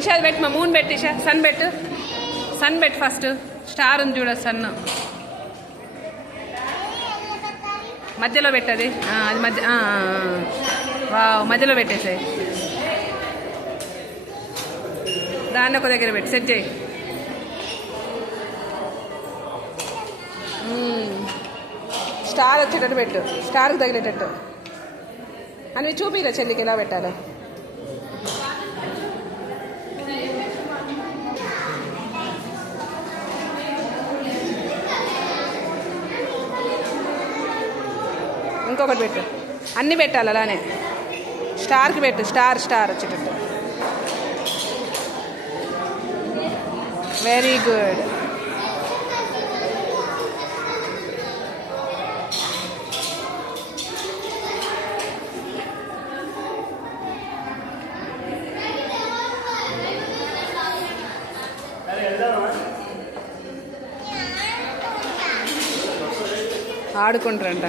ఇషా అది పెట్టు, మా మూన్ పెట్టు ఇషా. సన్ పెట్టు, సన్ పెట్టు ఫస్ట్. స్టార్ ఉంది చూడ, సన్ మధ్యలో పెట్టది. అది మధ్య మధ్యలో పెట్టేసాయి. దాన్ని ఒక దగ్గర పెట్టి సెట్ చేయి. స్టార్ వచ్చేటట్టు పెట్టు, స్టార్కి తగిలేటట్టు. అని చూపిరా చెల్లికి ఎలా పెట్టాలో. ఇంకొకటి పెట్టు, అన్నీ పెట్టాలి అలానే. స్టార్కి పెట్టు, స్టార్ స్టార్ వచ్చేటట్టు. Very good. ఆడుకుంటారంట.